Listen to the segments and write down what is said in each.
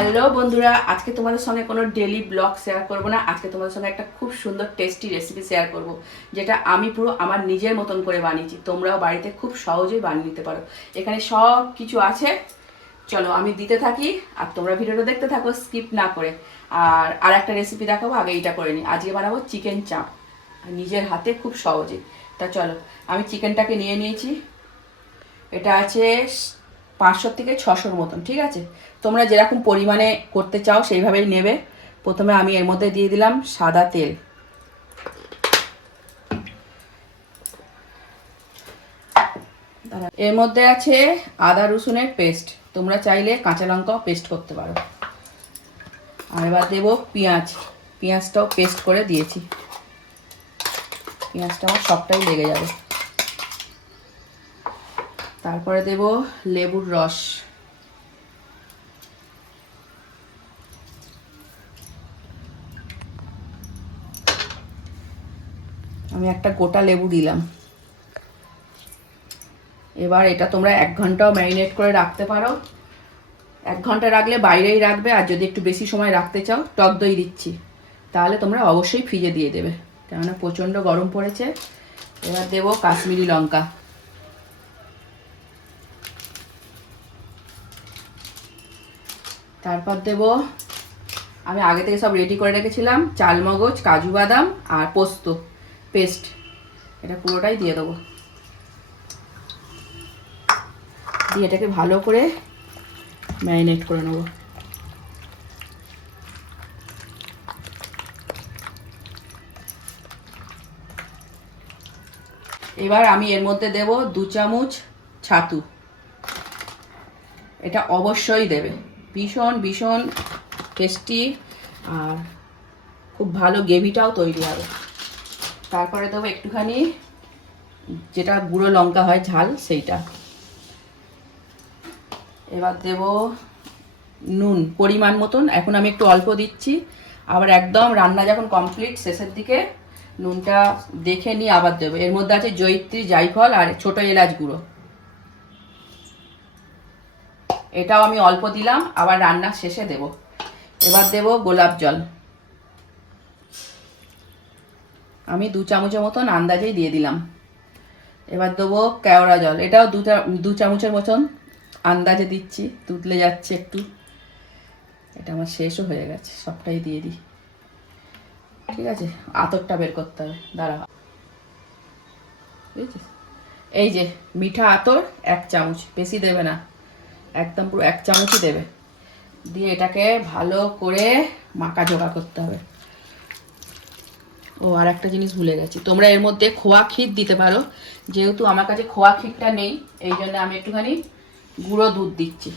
Hello বন্ধুরা, আজকে তোমাদের সঙ্গে কোনো ডেলি ব্লগ শেয়ার করব না। আজকে তোমাদের সঙ্গে একটা খুব সুন্দর টেস্টি রেসিপি শেয়ার করব, যেটা আমি পুরো আমার নিজের মতন করে বানিয়েছি। তোমরাও বাড়িতে খুব সহজেই বানিয়ে নিতে পারো। এখানে সব কিছু আছে। চলো আমি দিতে থাকি, আর তোমরা ভিডিওটা দেখতে থাকো স্কিপ না করে। আর আর একটা রেসিপি দেখাবো, আগে এইটা করে নিই। আজকে বানাবো চিকেন চাপ, নিজের হাতে খুব সহজে তা চলো, আমি চিকেনটাকে নিয়ে নিয়েছি। এটা আছে পাঁচশো থেকে ছশোর মতন, ঠিক আছে? তোমরা যেরকম পরিমাণে করতে চাও সেইভাবেই নেবে। প্রথমে আমি এর মধ্যে দিয়ে দিলাম সাদা তেল। এর মধ্যে আছে আদা রসুনের পেস্ট। তোমরা চাইলে কাঁচা লঙ্কাও পেস্ট করতে পারো। আর এবার দেবো পেঁয়াজ। পেঁয়াজটাও পেস্ট করে দিয়েছি। পেঁয়াজটা আমার সবটাই লেগে যাবে। তারপরে দেব লেবুর রস। আমি একটা গোটা লেবু দিলাম। এবার এটা তোমরা এক ঘন্টাও ম্যারিনেট করে রাখতে পারো। এক ঘণ্টা রাখলে বাইরেই রাখবে, আর যদি একটু বেশি সময় রাখতে চাও, টক দই দিচ্ছি। তাহলে তোমরা অবশ্যই ফ্রিজে দিয়ে দেবে। কেননা প্রচণ্ড গরম পড়েছে। এবার দেবো কাশ্মীরি লঙ্কা। তারপর দেব, আমি আগে থেকে সব রেডি করে রেখেছিলাম, চালমগজ, কাজু বাদাম আর পোস্ত পেস্ট এটা পুরোটাই দিয়ে দেবো। দিয়ে এটাকে ভালো করে ম্যারিনেট করে নেব। এবার আমি এর মধ্যে দেব দু চামচ ছাতু। এটা অবশ্যই দেবে। ভীষণ ভীষণ টেস্টি আর খুব ভালো গ্রেভিটাও তৈরি হবে। তারপরে দেবো একটুখানি যেটা গুঁড়ো লঙ্কা হয় ঝাল সেইটা। এবার দেব নুন, পরিমাণ মতন। এখন আমি একটু অল্প দিচ্ছি। আবার একদম রান্না যখন কমপ্লিট শেষের দিকে নুনটা দেখে নিয়ে আবার দেবো। এর মধ্যে আছে জৈত্রী জাইফল আর ছোট এলাচ গুঁড়ো। এটাও আমি অল্প দিলাম, আবার রান্নার শেষে দেব। এবার দেব গোলাপ জল। আমি দু চামচের মতন আন্দাজেই দিয়ে দিলাম। এবার দেবো কেওড়া জল। এটাও দু চা- দু চামচের মতন আন্দাজে দিচ্ছি, তুতলে যাচ্ছে একটু। এটা আমার শেষও হয়ে গেছে, সবটাই দিয়ে দিই। ঠিক আছে, আতরটা বের করতে হবে দাঁড়া এই যে, মিঠা আতর, এক চামচ, বেশি দেবে না। একদম পুরো এক চামচই দেবে। দিয়ে এটাকে ভালো করে মাখা জোগা করতে হবে। ও, আর একটা জিনিস ভুলে গেছি। তোমরা এর মধ্যে খোয়া ক্ষীর দিতে পারো। যেহেতু আমার কাছে খোয়া ক্ষীরটা নেই, এই জন্য আমি একটুখানি গুঁড়ো দুধ দিচ্ছি।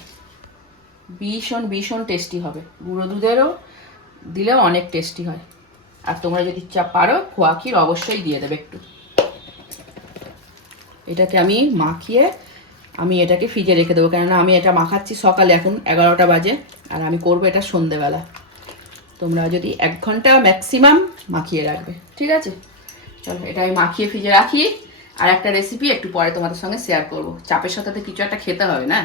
ভীষণ ভীষণ টেস্টি হবে। গুঁড়ো দুধেরও দিলেও অনেক টেস্টি হয়। আর তোমরা যদি চা পারো, খোয়া ক্ষীর অবশ্যই দিয়ে দেবে একটু। এটাকে আমি মাখিয়ে আমি এটাকে ফ্রিজে রেখে দেবো। কেননা আমি এটা মাখাচ্ছি সকালে, এখন এগারোটা বাজে, আর আমি করব এটা সন্ধেবেলা। তোমরা যদি এক ঘণ্টা ম্যাক্সিমাম মাখিয়ে রাখবে, ঠিক আছে? চলো, এটা আমি মাখিয়ে ফ্রিজে রাখি, আর একটা রেসিপি একটু পরে তোমাদের সঙ্গে শেয়ার করব। চাপের সাথে কিছু একটা খেতে হবে না?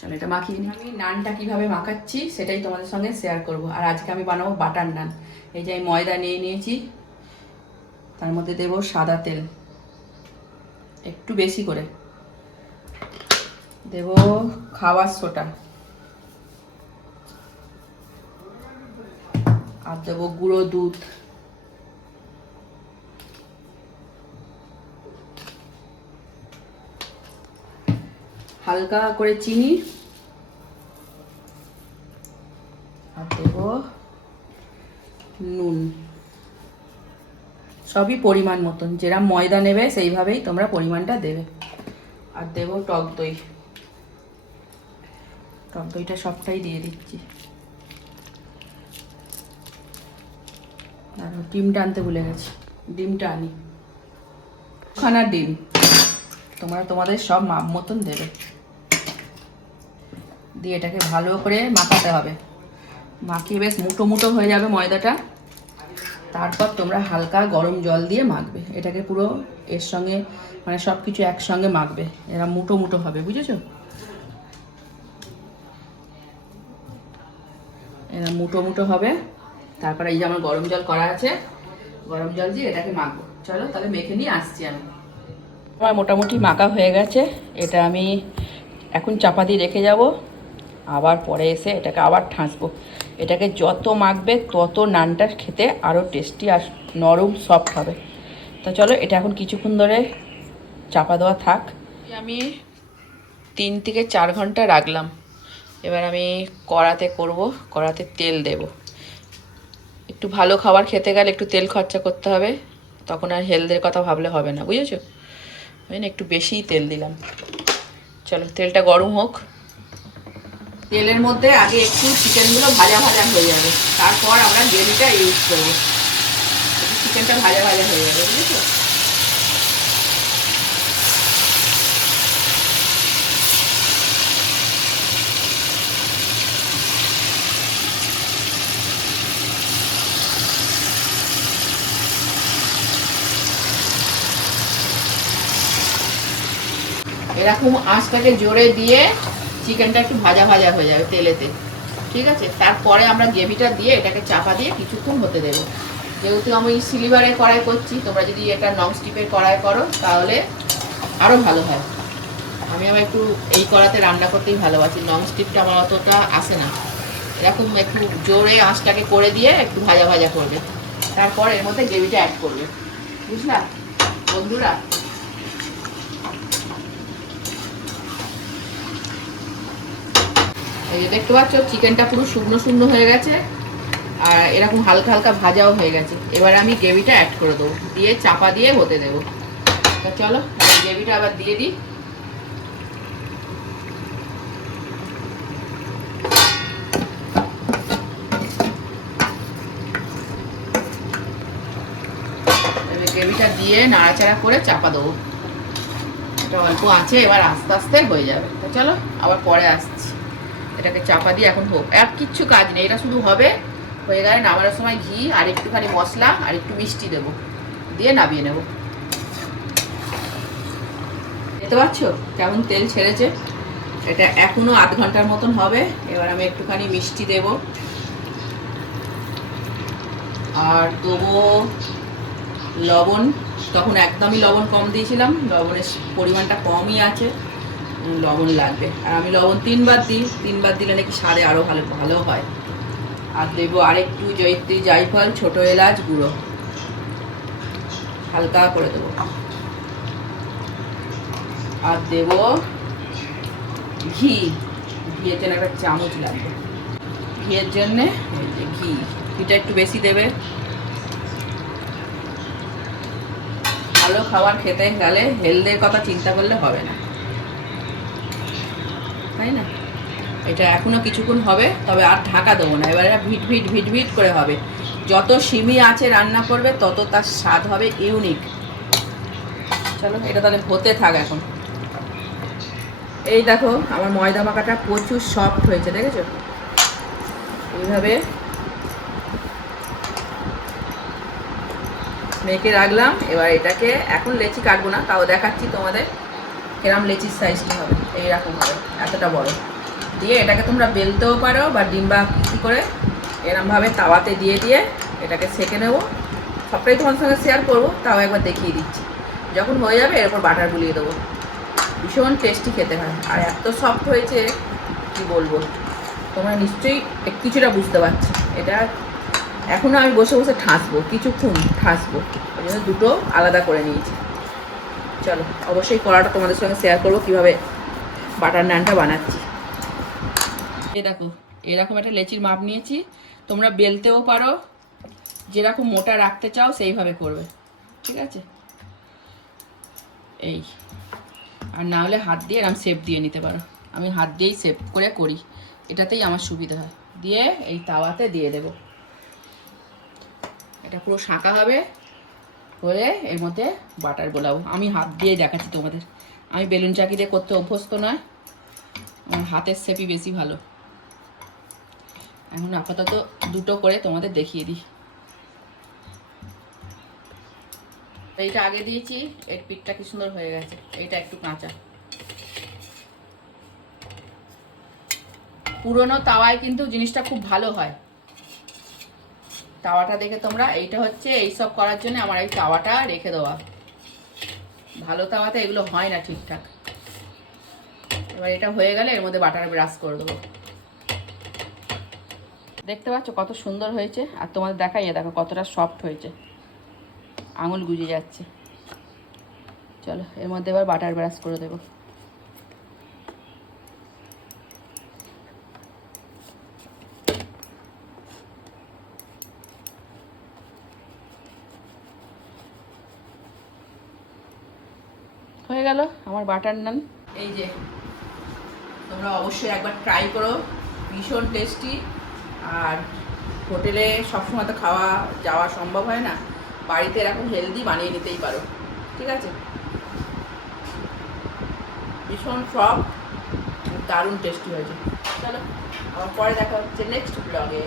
চলো, এটা মাখিয়ে নিই। আমি নানটা কীভাবে মাখাচ্ছি সেটাই তোমাদের সঙ্গে শেয়ার করব। আর আজকে আমি বানাবো বাটার নান। এই যে আমি ময়দা নিয়ে নিয়েছি, তার মধ্যে দেবো সাদা তেল, একটু বেশি করে। দেব খাবার সোটা। আর দেবো গুঁড়ো দুধ। হালকা করে চিনি। আর দেব নুন। সবই পরিমাণ মতন। যেরকম ময়দা নেবে সেইভাবেই তোমরা পরিমাণটা দেবে। আর দেবো টক দই। টক দইটা সবটাই দিয়ে দিচ্ছি। আর ডিমটা আনতে ভুলে গেছি। ডিমটা আনি। খানা ডিম। তোমরা তোমাদের সব মাপ মতন দেবে। দিয়ে এটাকে ভালো করে মাখাতে হবে। মাখিয়ে বেশ মুটো মুটো হয়ে যাবে ময়দাটা। তারপর তোমরা হালকা গরম জল দিয়ে মাখবে। এটাকে পুরো এর সঙ্গে মানে সব কিছু একসঙ্গে মাখবে। এরা মুটো মুটো হবে, বুঝেছ? এরকম মুটো মুটো হবে। তারপরে এই যে আমার গরম জল করা আছে। গরম জল দিয়ে এটাকে মাখবো। চলো তাহলে মেখে নিয়ে আসছি আমি। আমার মোটামুটি মাখা হয়ে গেছে। এটা আমি এখন চাপা দিয়ে রেখে যাব। আবার পরে এসে এটাকে আবার ঠাঁসবো। এটাকে যত মাখবে তত নানটা খেতে আরও টেস্টি আর নরম সফট হবে। তা চলো এটা এখন কিছুক্ষণ ধরে চাপা দেওয়া থাক। আমি তিন থেকে চার ঘণ্টা রাখলাম। এবার আমি কড়াতে করব, কড়াতে তেল দেব। একটু ভালো খাবার খেতে গেলে একটু তেল খরচা করতে হবে, তখন আর হেলথের কথা ভাবলে হবে না, বুঝেছ? জন্য একটু বেশিই তেল দিলাম। চলো, তেলটা গরম হোক। তেলের মধ্যে আগে একটু চিকেনগুলো ভাজা ভাজা হয়ে যাবে। তারপর আমরা গ্রেভিটা ইউজ করব। চিকেনটা ভাজা ভাজা হয়ে যাবে, বুঝেছ? এরকম আঁচটাকে জোরে দিয়ে চিকেনটা একটু ভাজা ভাজা হয়ে যাবে তেলেতে। ঠিক আছে? তারপরে আমরা গ্রেভিটা দিয়ে এটাকে চাপা দিয়ে কিছুক্ষণ হতে দেবো। যেহেতু আমি সিলিভারে কড়াই করছি, তোমরা যদি এটা নন স্টিপের কড়াই করো, তাহলে আরও ভালো হয়। আমি আমার একটু এই কড়াতে রান্না করতেই ভালোবাসি নন স্টিপটা আমার অতটা আসে না। এরকম একটু জোরে আঁচটাকে করে দিয়ে একটু ভাজা ভাজা করবে। তারপর এর মধ্যে গ্রেভিটা অ্যাড করবে। বুঝলা? বন্ধুরা এই যে দেখতে পাচ্ছ, চিকেনটা পুরো শুকনো শুকনো হয়ে গেছে। আর এরকম হালকা হালকা ভাজাও হয়ে গেছে। এবার আমি গ্রেভিটা অ্যাড করে দেবো। দিয়ে চাপা দিয়ে হতে দেবো। তা চলো গ্রেভিটা আবার দিয়ে দিই। গ্রেভিটা দিয়ে নাড়াচাড়া করে চাপা দেবো। এটা অল্প আছে, এবার আস্তে আস্তে হয়ে যাবে। তো চলো, আবার পরে আসছি। এটাকে চাপা দিয়ে এখন হোক আর কিচ্ছু কাজ নেই, এটা শুধু হবে, হয়ে গেলে নামানোর সময় ঘি আর একটুখানি মশলা আর একটু মিষ্টি দেব। দিয়ে নামিয়ে নেব। দেখতে পাচ্ছ কেমন তেল ছেড়েছে? এটা এখনও আধ ঘণ্টার মতন হবে, এবার আমি একটুখানি মিষ্টি দেব। আর দেবো লবণ, তখন একদমই লবণ কম দিয়েছিলাম, লবণের পরিমাণটা কমই আছে। লবণ লাগবে। আর আমি লবণ তিনবার দিই, তিনবার দিলে নাকি সারে আরও ভালো ভালো হয়। আর দেবো আরেকটু জয়িত্রী জাইফল ছোট এলাচ গুঁড়ো। হালকা করে দেবো। আর দেবো ঘি। ঘিয়ের জন্য একটা চামচ লাগবে। ঘিয়ের জন্যে ঘি। ঘিটা একটু বেশি দেবে। ভালো খাবার খেতে গেলে হেলথের কথা চিন্তা করলে হবে না। তাই না? এটা এখনও কিছুক্ষণ হবে, তবে আর ঢাকা দেবো না। এবারে ভিট ভিট ভিট ভিট করে হবে। যত সিমি আছে রান্না করবে, তত তার স্বাদ হবে ইউনিক চলো, এটা তাহলে হতে থাক এখন। এই দেখো, আমার ময়দা মাখাটা প্রচুর সফট হয়েছে, দেখেছ? এইভাবে মেখে রাখলাম। এবার এটাকে এখন লেচি কাটবো না, তাও দেখাচ্ছি তোমাদের। এরম লেচির সাইজটা হবে, এইরকম হবে, এতটা বড়। দিয়ে এটাকে তোমরা বেলতেও পারো বা ডিম্বা কী করে এরমভাবে তাওয়াতে দিয়ে দিয়ে এটাকে সেকে নেব। সবটাই তোমার সঙ্গে শেয়ার করব, তাও একবার দেখিয়ে দিচ্ছি। যখন হয়ে যাবে এরপর বাটার গুলিয়ে দেবো। ভীষণ টেস্টি খেতে হয়, আর এত সফট হয়েছে, কি বলব? তোমরা নিশ্চয়ই কিছুটা বুঝতে পারছ। এটা এখনও আমি বসে বসে ঠাসবো, কিছুক্ষণ ঠাসবো। ওই জন্য দুটো আলাদা করে নিয়েছি। চলো, অবশ্যই কড়াটা তোমাদের সঙ্গে শেয়ার করব কীভাবে বাটার নানটা বানাচ্ছি। এই দেখো, এরকম একটা লেচির মাপ নিয়েছি, তোমরা বেলতেও পারো, যেরকম মোটা রাখতে চাও সেইভাবে করবে, ঠিক আছে? এই, আর না হলে হাত দিয়ে এরকম শেপ দিয়ে নিতে পারো। আমি হাত দিয়েই শেপ করে করি, এটাতেই আমার সুবিধা হয়। দিয়ে এই তাওয়াতে দিয়ে দেবো। এটা পুরো শাঁকা হবে হয়ে এর মধ্যে বাটার গোলাবো আমি হাত দিয়ে দেখাচ্ছি তোমাদের। আমি বেলুন চাকি দিয়ে করতে অভ্যস্ত নয়। আমার হাতের সেপি বেশি ভালো। এখন আপাতত দুটো করে তোমাদের দেখিয়ে দিই। এইটা আগে দিয়েছি, এর পিঠটা কি সুন্দর হয়ে গেছে। এইটা একটু কাঁচা। পুরো পুরনো তাওয়ায় কিন্তু জিনিসটা খুব ভালো হয়। তাওয়াটা দেখে তোমরা, এইটা হচ্ছে এইসব করার জন্য আমার এই তাওয়াটা রেখে দেওয়া। ভালো তাওয়াতে এগুলো হয় না ঠিকঠাক। এবার এটা হয়ে গেলে এর মধ্যে বাটার ব্রাশ করে দেবো। দেখতে পাচ্ছ কত সুন্দর হয়েছে? আর তোমাদের দেখাই দেখো কতটা সফট হয়েছে। আঙুল গুজে যাচ্ছে। চলো, এর মধ্যে এবার বাটার ব্রাশ করে দেবো হয়ে গেল আমার বাটার নান। এই যে, তোমরা অবশ্যই একবার ট্রাই করো। ভীষণ টেস্টি আর হোটেলে সবসময় তো খাওয়া যাওয়া সম্ভব হয় না। বাড়িতে এরকম হেলদি বানিয়ে নিতেই পারো। ঠিক আছে? ভীষণ সফট দারুণ টেস্টি হয়েছে। চলো, আবার পরে দেখা হচ্ছে নেক্সট ব্লগে